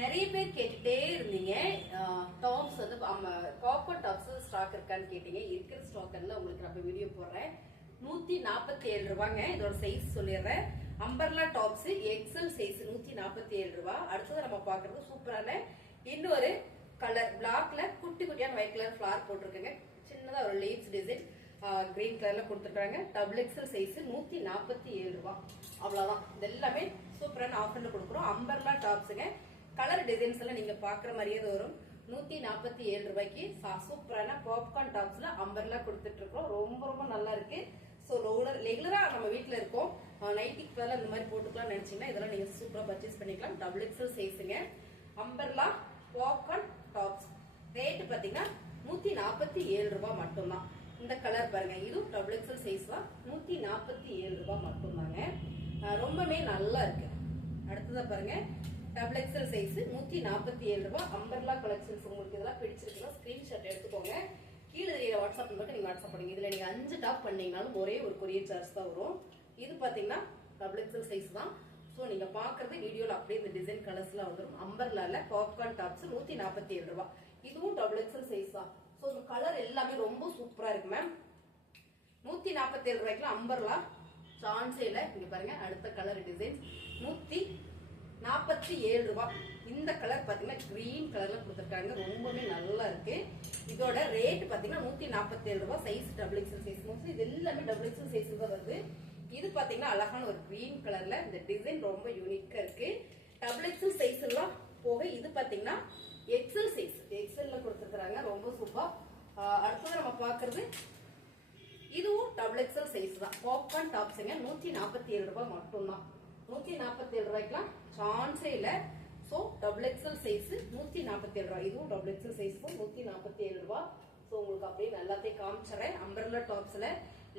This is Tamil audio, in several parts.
நிறைய பேர் கேட்டுட்டே இருந்தீங்க டாப்ஸ் வந்து காப்பர் டாப்ஸ் ஸ்டாக் இருக்கான்னு கேட்டீங்க. இருக்கிற ஸ்டாக் எல்லாம் உங்களுக்கு நம்ம வீடியோ போடுறேன். 147 ரூபாங்க. இதோட சைஸ் சொல்லிடுறேன். அம்பர்லா டாப்ஸ் எக்ஸல் சைஸ் 147 ரூபாய். அடுத்தது நம்ம பாக்குறது சூப்பரான இன்னொரு கலர் பிளாக்ல குட்டி குட்டியான ஒயிட் கலர் ஃபிளார் போட்டிருக்கேங்க. சின்னதா ஒரு லீவ்ஸ் டிசைன் கிரீன் கலர்ல கொடுத்துருக்காங்க. டபுள் எக்ஸல் சைஸ் 147 ரூபாய். அவ்வளவுதான். இது எல்லாமே சூப்பரான ஆஃபர்ல கொடுக்குறோம். அம்பர்லா டாப்ஸுங்க. கலர் டிசைன்ஸ் எல்லாம் நீங்க பாக்குற மாதிரியே வரும். 147 ரூபாய்க்கு சூப்பரான பாப்கார்ன் டாப்ஸ்ல அம்பர்லா கொடுத்துட்டு இருக்கோம். ரொம்ப ரொம்ப நல்லா இருக்கு. சோ ரெகுலரா நம்ம வீட்டுல இருக்கோம். நைட்டிக்கு பதிலா இந்த மாதிரி போட்டுக்கலாம் நினைச்சீங்கன்னா இதெல்லாம் நீங்க சூப்பரா பர்ச்சேஸ் பண்ணிக்கலாம். டபுள் எக்ஸல் சைஸுங்க. அம்பர்லா பாப்கார்ன் டாப்ஸ் ரேட் பாத்தீங்கன்னா 147 ரூபாய் மட்டும்தான். இந்த கலர் பாருங்க, இதுவும் டபுள் எக்ஸல் சைஸ் தான். 147 ரூபாய் மட்டும்தாங்க. ரொம்பவே நல்லா இருக்கு. அடுத்ததா பாருங்க, டபுள் எக்ஸல் சைஸ் 147 ரூபாய். அம்பர்லா கலெக்ஷன்ஸ் உங்களுக்கு இதெல்லாம் பிடிச்சிருக்குன்னா ஸ்கிரீன்ஷாட் எடுத்துக்கோங்க. கீழே வாட்ஸ்அப் நம்பருக்கு நீங்க வாட்ஸ்அப் பண்ணுங்க. இதுல நீங்க 5 டாப் பண்ணீங்கனாலும் ஒரே ஒரு கொரியர் சார்ஜ் தான் வரும். இது பாத்தீங்கன்னா டபுள் எக்ஸல் சைஸ் தான். சோ நீங்க பாக்குறது வீடியோல அப்படியே இந்த டிசைன் கலர்ஸ் எல்லாம் வந்துடும். அம்பர்லால பாப்கார்ன் டாப்ஸ் 147 ரூபாய். இதுவும் டபுள் எக்ஸல் சைஸ் தான். சோ இந்த கலர் எல்லாமே ரொம்ப சூப்பரா இருக்கு மேம். 147 ரூபாய்க்குல அம்பர்லா சான்ஸே இல்ல. இங்க பாருங்க, அடுத்த கலர் டிசைன் 147 ரூபாய். இந்த கலர் பாத்தீங்கன்னா கிரீன் கலர்ல கொடுத்துருக்காங்க. ரொம்பவே நல்லா இருக்கு. இதோட ரேட் பாத்தீங்கன்னா 147 ரூபாய். Size double XL size. Mostly இது எல்லாமே டபுள் எக்ஸல் சைஸ் தான் வருது. இது பாத்தீங்கன்னா அழகான ஒரு கிரீன் கலர்ல இந்த டிசைன் ரொம்ப யூனிக்கா இருக்கு. டபுள் எக்ஸல் சைஸ் எல்லாம் போக இது பாத்தீங்கன்னா எக்ஸல் சைஸ். எக்ஸல்ல கொடுத்துருக்காங்க. ரொம்ப சூப்பர். அடுத்தது நம்ம பாக்குறது இதுவும் டபுள் எக்ஸல் சைஸ் தான். பாப்கார்ன் டாப்ஸுங்க 147 ரூபாய் மட்டும்தான். 147 ரூபாய்க்குலாம் சான்ஸே இல்ல. சோ டபுள் எக்ஸல் சைஸ் 147 ரூபாய். இதுவும் டபுள் எக்ஸல் சைஸ் 147 ரூபாய். சோ உங்களுக்கு அப்படியே நல்லாத்தையும் காமிச்சறேன். அம்பர்லா டாப்ஸ்ல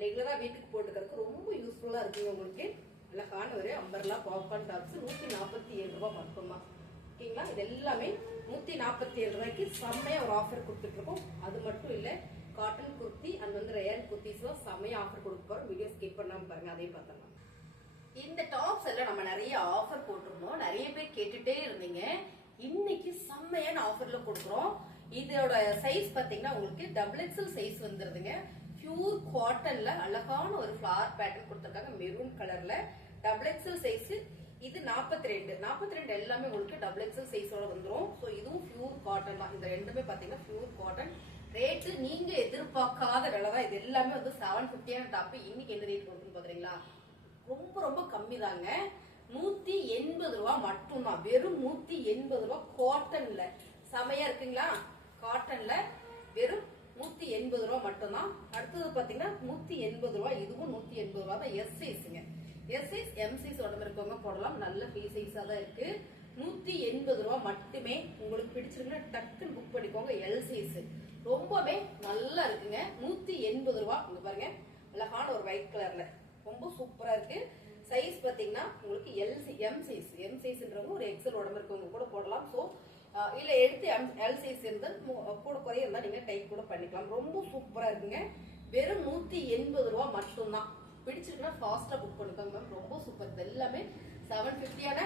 ரெகுலரா வீட்டுக்கு போட்டுக்கிறதுக்கு ரொம்ப யூஸ்ஃபுல்லா இருக்குங்க. உங்களுக்கு அழகான ஒரு அம்பர்லா பாப்கார்ன் டாப்ஸ் 147 ரூபாய் மட்டும்தான். ஓகேங்களா? இது எல்லாமே 147 ரூபாய்க்கு செம்மையா ஒரு ஆஃபர் கொடுத்துட்டு இருக்கோம். அது மட்டும் இல்ல, காட்டன் குர்த்தி அண்ட் வந்து ரேர் குர்த்திஸ் எல்லாம் செம்மையா ஆஃபர் கொடுக்க போறோம். வீடியோ ஸ்கிப் பண்ணாம பாருங்க. அதையும் பார்த்தலாம். இந்த டாப்ஸ் எல்லாம் நம்ம நிறைய ஆஃபர் போட்டிருந்தோம். நிறைய பேர் கேட்டுட்டே இருந்தீங்க. இன்னைக்கு செம்மையான ஆஃபர்ல கொடுக்குறோம். இதோட சைஸ் பாத்தீங்கன்னா உங்களுக்கு டபுள் எக்ஸல் சைஸ் வந்துருதுங்க. பியூர் காட்டன்ல அழகான ஒரு ஃபிளவர் பேட்டர்ன் கொடுத்திருக்காங்க. மெரூன் கலர்ல டபுள் எக்ஸல் சைஸ். இது 42 எல்லாமே உங்களுக்கு டபுள் எக்ஸல் சைஸோட வந்துரும். சோ இதுவும் பியூர் காட்டன் தான். இந்த ரெண்டுமே பாத்தீங்கன்னா பியூர் காட்டன். ரேட்டு நீங்க எதிர்பார்க்காத விலை தான். இது எல்லாமே வந்து 750 டாப். இன்னைக்கு என்ன ரேட் கொடுக்குன்னு பாக்குறீங்களா? ரொம்ப ரொம்ப கம்மி தாங்க. 180 ரூபாய் மட்டும்தான். வெறும் 180 ரூபாய் காட்டன்ல. செமையா இருக்குங்களா? காட்டன்ல வெறும் 180 ரூபாய் மட்டும்தான். அடுத்தது பாத்தீங்கன்னா 180 ரூபாய். இதுவும் 180 ரூபாய் தான். எஸ் சைஸுங்க. எஸ் சைஸ் எம் சைஸ் உடம்பு இருக்கவங்க போடலாம். நல்ல ஃப்ரீ சைஸா தான் இருக்கு. 180 ரூபாய் மட்டுமே. உங்களுக்கு பிடிச்சிருக்குன்னா டக்குன்னு புக் பண்ணிக்கோங்க. எல் சைஸ் ரொம்பவே நல்லா இருக்குங்க. 180 ரூபாய். இங்க பாருங்க, அழகான ஒரு ஒயிட் கலர்ல ரொம்ப சூப்பரா இருக்கு. சைஸ் பாத்தீங்கன்னா உங்களுக்கு எம் சைஸ்ன்றவங்க ஒரு எக்ஸல் உடம்பு இருக்கவங்க கூட போடலாம். சோ இல்ல எடுத்து எல் சைஸ் இருந்தா கூட குறைய இருந்தா நீங்க டைப் கூட பண்ணிக்கலாம். ரொம்ப சூப்பரா இருக்குங்க. வெறும் 180 ரூபாய் மட்டும்தான். பிடிச்சிருக்குன்னா ஃபாஸ்டா புக் பண்ணிக்கோங்க மேம். ரொம்ப சூப்பர். இது எல்லாமே 750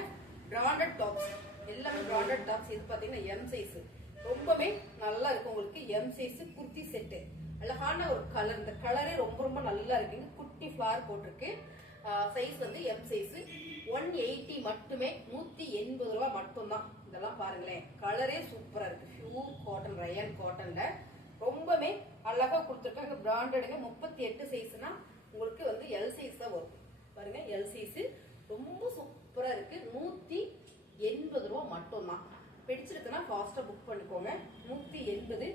பிராண்டட் டாப்ஸ். எல்லாமே பிராண்டட் டாப்ஸ். இது பாத்தீங்கன்னா எம் சைஸ். ரொம்பவே நல்லா இருக்கு. உங்களுக்கு எம் சைஸ் குர்த்தி செட்டு. அழகான ஒரு கலர். இந்த கலரே ரொம்ப ரொம்ப நல்லா இருக்குங்க. குட்டி ஃபிளவர் போட்டிருக்கு. சைஸ் வந்து எம் சைஸ். 180 மட்டுமே. 180 ரூபாய் மட்டும்தான். இதெல்லாம் பாருங்களேன், கலரே சூப்பரா இருக்கு. பியூர் காட்டன், ரயான் காட்டன்ல ரொம்பவே அழகா கொடுத்துருக்காங்க. பிராண்டடுங்க. 38 சைஸ்னா உங்களுக்கு வந்து எல் சைஸ் தான் வரும். பாருங்க, எல் சைஸ் ரொம்ப சூப்பரா இருக்கு. 180 ரூபாய் மட்டும்தான். பிடிச்சிருக்குன்னா ஃபாஸ்டா புக் பண்ணிக்கோங்க. 180.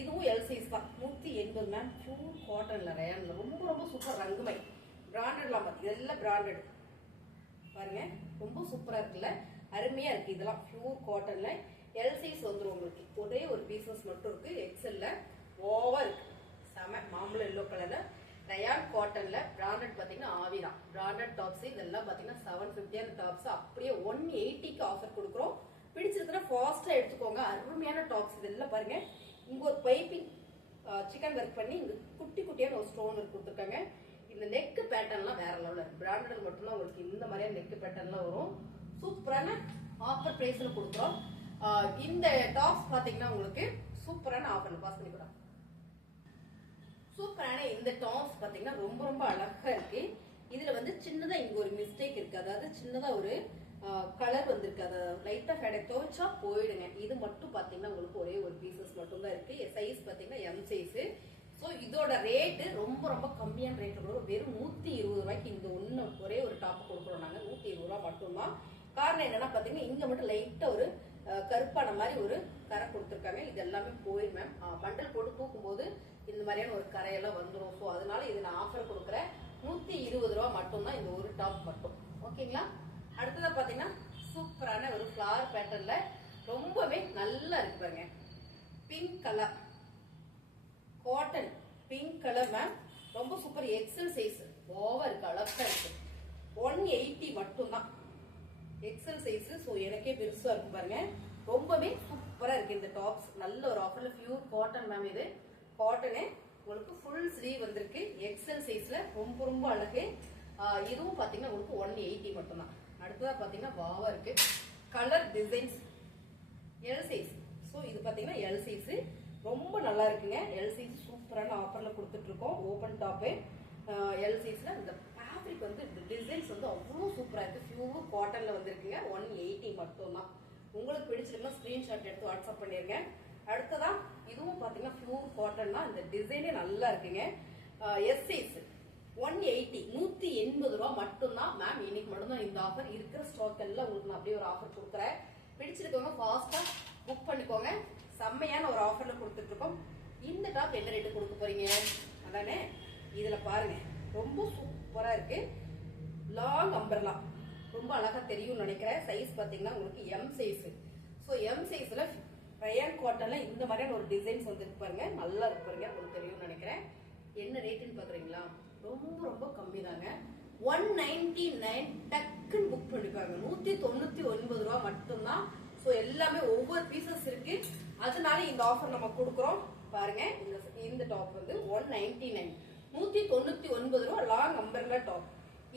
இதுவும் எல் சைஸ் தான். 180 மேம். பியூர் காட்டன்ல ரயான்ல ரொம்ப ரொம்ப சூப்பர். ரங்குமை பிராண்டட்லாம் பாத்தீங்க. இதெல்லாம் பிராண்டட் பாருங்க. ரொம்ப சூப்பரா இருக்குல்ல? அருமையா இருக்கு. இதெல்லாம் பியூர் காட்டன்ல எல் சைஸ் வந்துடும் உங்களுக்கு. ஒரே ஒரு பீசஸ் மட்டும் இருக்கு. எக்ஸல்ல ஓவர் இருக்கு. செம மாம்பழம் எல்லோ கலர்ல ரயான் காட்டன்ல பிராண்டட் பாத்தீங்கன்னா ஆவிரா பிராண்டட் டாப்ஸ். இதெல்லாம் பாத்தீங்கன்னா 750 டாப்ஸ். அப்படியே 180க்கு ஆஃபர் கொடுக்குறோம். பிடிச்சிருக்குன்னா ஃபாஸ்டா எடுத்துக்கோங்க. அருமையான டாப்ஸ். இதெல்லாம் பாருங்க. இங்க ஒரு பைப்பிங் சிக்கன் ஒர்க் பண்ணி இங்க குட்டி குட்டியான ஒரு ஸ்டோன் ஒர்க் கொடுத்துருக்காங்க. இந்த நெக் பேட்டர்ன்லாம் வேற லெவல்ல இருக்கு. பிராண்டட் மட்டும்தான் உங்களுக்கு இந்த மாதிரியான நெக் பேட்டர்ன்லாம் வரும். சூப்பரான ஆஃபர் பிரைஸ்ல கொடுக்குறோம். இந்த டாப்ஸ் பாத்தீங்கன்னா உங்களுக்கு சூப்பரான ஆஃபர்ல பாஸ் பண்ணி கொடுங்க. சூப்பரான இந்த டாப்ஸ் பாத்தீங்கன்னா ரொம்ப ரொம்ப அழகா இருக்கு. இதுல வந்து சின்னதா இங்க ஒரு மிஸ்டேக் இருக்கு, அதாவது சின்னதா ஒரு கலர் வந்திருக்கு, அதை லைட்டா ஃபேடை துவைச்சா போயிடுங்க. இது மட்டும் பாத்தீங்கன்னா உங்களுக்கு ஒரே ஒரு பீசஸ் மட்டும் தான் இருக்கு. சைஸ் பாத்தீங்கன்னா எம் சைஸ். ஸோ இதோட ரேட்டு ரொம்ப ரொம்ப கம்மியான ரேட்ல கொடுக்குறோம். வெறும் 120 ரூபாய்க்கு இந்த ஒரே ஒரு டாப் கொடுக்குறோம் நாங்க. 120 ரூபாய் மட்டும்தான். காரணம் என்னன்னா பாத்தீங்கன்னா இங்க மட்டும் லைட்டா ஒரு கருப்பான மாதிரி ஒரு கரை கொடுத்துருக்காங்க. இது எல்லாமே போயிடும் மேம். பண்டல் போட்டு தூக்கும் போது இந்த மாதிரியான ஒரு கரையெல்லாம் வந்துடும். ஸோ அதனால இது நான் ஆஃபர் கொடுக்குறேன். 120 ரூபாய் மட்டும்தான் இந்த ஒரு டாப் மட்டும். ஓகேங்களா? அடுத்ததா பாத்தீங்கன்னா சூப்பரான ஒரு ஃபிளவர் பேட்டர்ன்ல ரொம்பவே நல்லா இருக்கு பாருங்க. Pink colour cotton pink colour ma'am. ரொம்ப சூப்பர். எக்ஸல் சைஸ் ஓவர் இருக்கு, அழகா இருக்கு. 180 மட்டும்தான் எக்ஸல் சைஸ். ஸோ எனக்கே பெருசா இருக்கு பாருங்க. ரொம்பவே சூப்பரா இருக்கு இந்த டாப்ஸ். நல்ல ஒரு ஆஃபர்ல பியூர் காட்டன் மேம். இது காட்டனே உங்களுக்கு ஃபுல் ஸ்லீவ் வந்திருக்கு. எக்ஸல் சைஸ்ல ரொம்ப ரொம்ப அழகு. இதுவும் பாத்தீங்கன்னா உங்களுக்கு 180 மட்டும்தான். அடுத்ததா பாத்தீங்கன்னா வாவா இருக்கு. Colour designs L size. So இது பாத்தீங்கன்னா எல் சைஸ் ரொம்ப நல்லா இருக்குங்க. எல் சைஸ் சூப்பரான ஆஃபர்ல கொடுத்துட்டு இருக்கோம். ஓபன் டாப்பு எல் சைஸ்ல இந்த ஃபேப்ரிக் வந்து இந்த டிசைன்ஸ் வந்து அவ்வளோ சூப்பரா இருக்கு. பியூர் காட்டன்ல வந்திருக்குங்க. 180 மட்டும்தான். உங்களுக்கு பிடிச்சிருந்தா ஸ்கிரீன்ஷாட் எடுத்து வாட்ஸ்அப் பண்ணிருங்க. அடுத்ததா இதுவும் பாத்தீங்கன்னா பியூர் காட்டன் தான். இந்த டிசைனே நல்லா இருக்குங்க. எஸ் சைஸ் 180 180 ரூபாய் மட்டும்தான் மேம். இன்னைக்கு மட்டும்தான் இந்த ஆஃபர். இருக்கிற ஸ்டாக் எல்லாம் உங்களுக்கு நான் அப்படியே ஒரு ஆஃபர் கொடுக்குறேன். பிடிச்சிருக்கவங்க ஃபாஸ்டா புக் பண்ணிக்கோங்க. செம்மையான ஒரு ஆஃபர்ல கொடுத்துட்டு இருக்கோம். இந்த டாப் என்ன ரேட்டு கொடுக்க போறீங்க அதானே? இதுல பாருங்க ரொம்ப சூப்பரா இருக்கு. லாங் அம்பர்லா ரொம்ப அழகா தெரியும் நினைக்கிறேன். சைஸ் பாத்தீங்கன்னா உங்களுக்கு எம் சைஸ். ஸோ எம் சைஸ்ல ரயான் காட்டன்ல இந்த மாதிரியான ஒரு டிசைன்ஸ் வந்து பாருங்க. நல்லா இருக்கு பாருங்க. உங்களுக்கு தெரியும் நினைக்கிறேன். என்ன ரேட்டுன்னு பாக்குறீங்களா? ரொம்ப ரொம்ப கம்மி தாங்க. 199 டக்குன்னு புக் பண்ணிப்பாங்க. 199 ரூபாய் மட்டும்தான். ஸோ எல்லாமே ஒவ்வொரு பீசஸ் இருக்கு. அதனால இந்த ஆஃபர் நம்ம கொடுக்குறோம் பாருங்க. இந்த டாப் வந்து 199 199 ரூபாய் லாங் அம்பர்லா டாப்.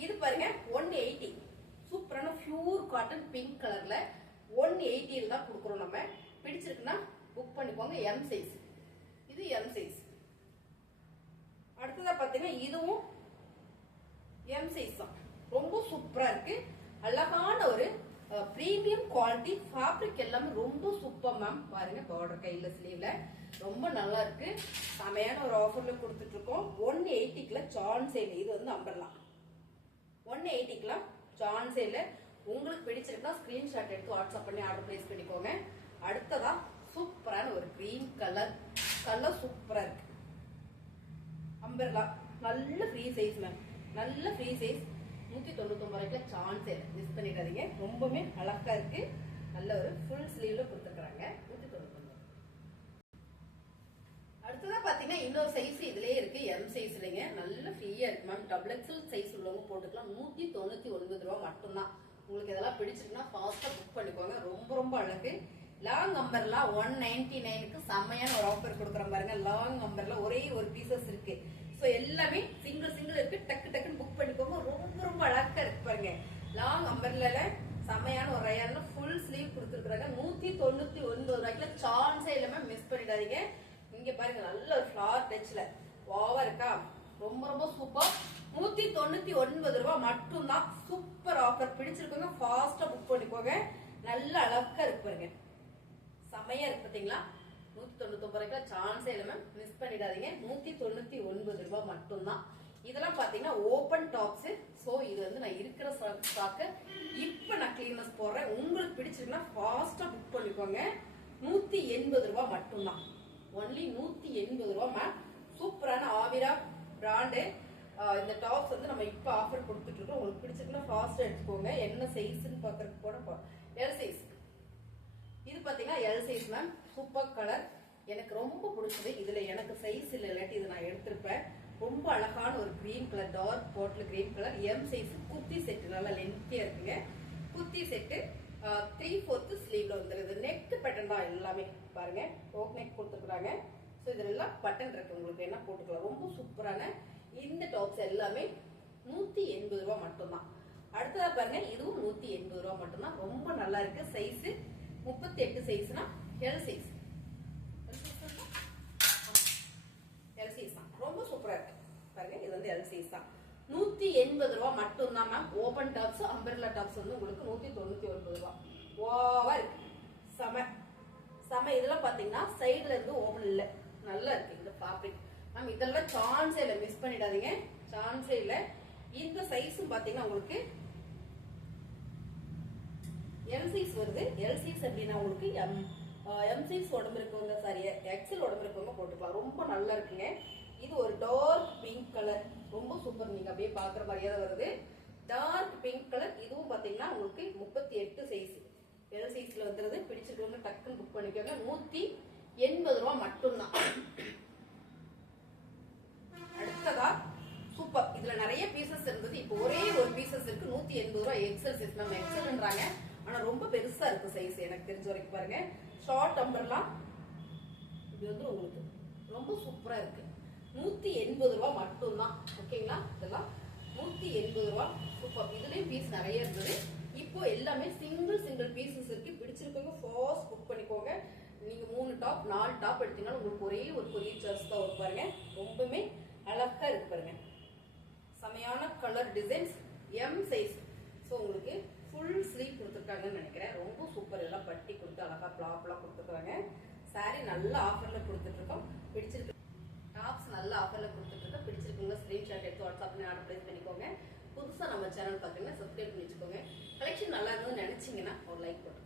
இது பாருங்க 180 சூப்பரான பியூர் காட்டன் பிங்க் கலர்ல 180 தான் கொடுக்குறோம். நம்ம பிடிச்சிருக்குன்னா புக் பண்ணிக்கோங்க. M size. இது எம் சைஸ். அடுத்ததா பாத்தீங்கன்னா இதுவும் எம் சைஸ் தான். ரொம்ப சூப்பரா இருக்கு. அழகான ஒரு பிரீமியம் குவாலிட்டி. ஃபேப்ரிக் எல்லாமே ரொம்ப சூப்பர் மேம். பாருங்க பார்டர் கையில ஸ்லீவ்ல ரொம்ப நல்லா இருக்கு. செமையான ஒரு ஆஃபர்ல கொடுத்துட்டு இருக்கோம். 180க்குல சான் சேல். இது வந்து அம்பர்லா 180க்குல சான் சேல். உங்களுக்கு பிடிச்சிருக்கா ஸ்கிரீன்ஷாட் எடுத்து வாட்ஸ்அப் பண்ணி ஆர்டர் பிளேஸ் பண்ணிக்கோங்க. அடுத்ததா சூப்பரான ஒரு கிரீன் கலர் சூப்பரா இருக்கு. அம்பர்லா நல்ல ஃப்ரீ சைஸ் மேம். நல்ல ஃப்ரீ சைஸ். 199 ரூபாய்க்கு சான்ஸ் மிஸ் பண்ணிடாதீங்க. ரொம்பவே அழகா இருக்கு. நல்ல ஒரு ஃபுல் ஸ்லீவ்ல கொடுத்துருக்காங்க. 199. அடுத்ததா பாத்தீங்கன்னா இன்னொரு சைஸ் இதுலயே இருக்கு. எம் சைஸ்லங்க நல்ல ஃப்ரீயா இருக்கு மேம். டபுள் எக்ஸல் சைஸ் உள்ளவங்க போட்டுக்கலாம். 199 ரூபாய் மட்டும்தான். உங்களுக்கு இதெல்லாம் பிடிச்சிருக்குன்னா ஃபாஸ்டா புக் பண்ணிக்கோங்க. ரொம்ப ரொம்ப அழகு. லாங் அம்பர்லா 199க்கு செம்மையான ஒரு ஆஃபர் கொடுக்குறோம் பாருங்க. லாங் அம்பர்லா ஒரே ஒரு பீசஸ் இருக்கு. ஸோ எல்லாமே சிங்கிள் இருக்கு. டக்கு டக்குன்னு புக் பண்ணிக்கோங்க. ரொம்ப ரொம்ப அழகா இருக்கு பாருங்க. லாங் அம்பர்ல செம்மையான ஒரு ரயான்ல ஃபுல் ஸ்லீவ் கொடுத்துருக்காங்க. 199 ரூபாய்க்குல சான்ஸே இல்லாம மிஸ் பண்ணிடாதீங்க. இங்க பாருங்க நல்ல ஒரு ஃபிளவர் டச்ல வாவா இருக்கா. ரொம்ப ரொம்ப சூப்பர். 199 ரூபாய் மட்டும்தான். Super offer. பிடிச்சிருக்கோங்க ஃபாஸ்டா புக் பண்ணிக்கோங்க. நல்ல அழகா இருக்கு பாருங்க. செம்மையா இருக்கு பாத்தீங்களா? 199 ரூபாய்க்கு சான்ஸே இல்ல மேம். மிஸ் பண்ணிடாதீங்க. 199 ரூபாய் மட்டும்தான். இதெல்லாம் பாத்தீங்கன்னா ஓபன் டாப்ஸ். சோ இது வந்து நான் இருக்கிற ஸ்டாக் இப்ப நான் கிளீனஸ் போடுறேன். உங்களுக்கு பிடிச்சிருக்குன்னா ஃபாஸ்டா புக் பண்ணிக்கோங்க. 180 ரூபாய் மட்டும்தான். ஒன்லி 180 ரூபாய் மேம். சூப்பரான ஆவிரா பிராண்டு. இந்த டாப்ஸ் வந்து நம்ம இப்ப ஆஃபர் கொடுத்துட்டு இருக்கோம். உங்களுக்கு பிடிச்சிருக்குன்னா ஃபாஸ்டா எடுத்துக்கோங்க. என்ன சைஸ்ன்னு பாக்குறதுக்கு கூட எல் சைஸ். இது பாத்தீங்கன்னா L size ma'am. Super colour. எனக்கு ரொம்ப பிடிச்சது. இதுல எனக்கு சைஸ் இல்ல, இல்லாட்டி இதை நான் எடுத்திருப்பேன். ரொம்ப அழகான ஒரு green colour, dark bottle green colour. M size. Kurti set நல்லா லென்த்தியா இருக்குங்க. குர்த்தி செட்டு 3/4 ஸ்லீவ்ல வந்துருது. நெக் பேட்டர்ன் தான் எல்லாமே பாருங்க. ரோக் நெக் கொடுத்துருக்காங்க. ஸோ இதுல எல்லாம் பட்டன் இருக்கு. உங்களுக்கு என்ன போட்டுக்கலாம். ரொம்ப சூப்பரான இந்த டாப்ஸ் எல்லாமே 180 ரூபாய் மட்டும்தான். அடுத்ததா பாருங்க இதுவும் 180 ரூபாய் மட்டும்தான். ரொம்ப நல்லா இருக்கு. சைஸ் 38 சைஸ்னா எல் சைஸ். எல் சைஸ் தான், ரொம்ப சூப்பரா இருக்கு பாருங்க. இது வந்து எல் சைஸ் தான். 180 ரூபாய் மட்டும் தான் ma'am. Open tops umbrella tops வந்து உங்களுக்கு 199 ரூபாய். ஓவா இருக்கு, செம செம. இதெல்லாம் பாத்தீங்கன்னா சைடுல இருந்து ஓபன் இல்ல, நல்லா இருக்கு இந்த ஃபேப்ரிக் மேம். இதெல்லாம் சான்ஸே இல்ல, மிஸ் பண்ணிடாதீங்க, சான்ஸே இல்ல. இந்த சைஸும் பாத்தீங்கன்னா உங்களுக்கு எல் சைஸ் வருது. எல் சைஸ் அப்படின்னா உங்களுக்கு எம் சைஸ் உடம்பு இருக்கவங்க, சாரி எக்ஸல் உடம்பு இருக்கவங்க போட்டுக்கலாம். ரொம்ப நல்லா இருக்குங்க. இது ஒரு டார்க் பிங்க் கலர், ரொம்ப சூப்பர். நீங்க அப்படியே பாக்குற மாதிரியே தான் வருது, டார்க் பிங்க் கலர். இதுவும் பாத்தீங்கன்னா உங்களுக்கு 38 சைஸ் எல் சைஸ்ல வந்துருது. பிடிச்சிருக்கவங்க டக்குன்னு புக் பண்ணிக்கோங்க. 180 ரூபாய் மட்டும்தான். அடுத்ததா சூப்பர், இதுல நிறைய பீசஸ் இருந்தது, இப்போ ஒரே ஒரு பீசஸ் இருக்கு. 180 ரூபாய் எக்ஸல் சைஸ். நம்ம எக்ஸல்ன்றாங்க, ஆனா ரொம்ப பெருசா இருக்கு சைஸ் எனக்கு தெரிஞ்ச வரைக்கும். பாருங்க, ஷார்ட் அம்பர்லாம் இது வந்து உங்களுக்கு ரொம்ப சூப்பரா இருக்கு. 180 ரூபாய் மட்டும்தான். ஓகேங்களா, இதெல்லாம் 180 ரூபாய். சூப்பர். இதுலயும் பீஸ் நிறைய இருந்தது, இப்போ எல்லாமே சிங்கிள் பீசஸ் இருக்கு. பிடிச்சிருக்கவங்க ஃபாஸ்ட் புக் பண்ணிக்கோங்க. நீங்க 3 டாப் 4 டாப் எடுத்தீங்கன்னா உங்களுக்கு ஒரே ஒரு கொரியர் சார்ஜ் தான் வரும். பாருங்க, ரொம்பவே அழகா இருக்கு பாருங்க. செமையான colour designs, M size. So உங்களுக்கு ஃபுல் ஸ்லீவ் கொடுத்துருக்காங்கன்னு நினைக்கிறேன். ரொம்ப சூப்பர். எல்லாம் பட்டி கொடுத்து அழகா பிளாப்லாம் கொடுத்துருக்காங்க. சாரி நல்ல ஆஃபர்ல கொடுத்துட்டு இருக்கோம். பிடிச்சிருக்கு, டாப்ஸ் நல்ல ஆஃபர்ல கொடுத்துட்டு இருக்கோம். பிடிச்சிருக்குங்க ஸ்கிரீன்ஷாட் எடுத்து வாட்ஸ்அப்ல ஆர்டர் பிளேஸ் பண்ணிக்கோங்க. புதுசா நம்ம சேனல் பார்த்தீங்கன்னா சப்ஸ்கிரைப் பண்ணி வச்சுக்கோங்க. கலெக்ஷன் நல்லா இருந்ததுன்னு நினைச்சீங்கன்னா ஒரு லைக் பண்ணுங்க.